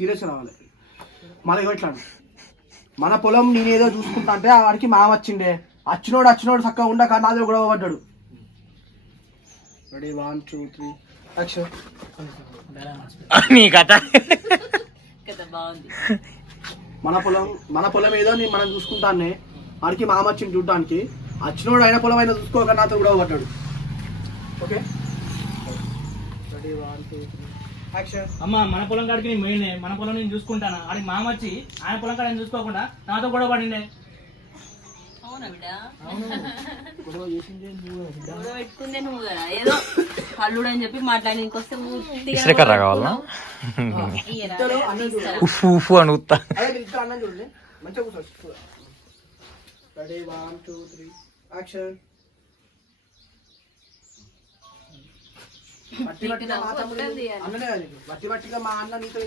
Serious రావాలి. మళ్ళీ ఇట్లా మన పొలం నేనేదో చూసుకుంటా అంటే వాడికి మామ వచ్చిండే, వచ్చినోడు చక్కగా ఉండక నాతో గొడవ పడ్డాడు. Ready 1 2 3 action. నీ కథ మన పొలం ఏదో మనం చూసుకుంటానే వాడికి మామ వచ్చింది చూడడానికి, వచ్చినోడు అయిన పొలం అయినా చూసుకోక నాతో గొడవ పడ్డాడు. Okay ready 1 2 3 action. అమ్మ మన పొలం కాడికి నేను పోయినే, మన పొలం నేను చూసుకుంటాను, ఆడికి మామ వచ్చి ఆయన పొలం కాడ నేను చూసుకోకుండా నాతో గొడవ పడిండే. పెట్టుకుందే నువ్వు కదా ఏదో కల్లుడు అని చెప్పి మాట్లాడి ఇంకొస్తే ఇసుకర్ర కావాలా ఉఫ్ ఉఫ్ అని ఉత్తా. అన్నం చూడండి మంచిగా కూర్చో. Ready 1 2 3 action. బట్టి బట్టిగా మా అన్ననే బట్టి బట్టిగా మా అన్న నీతో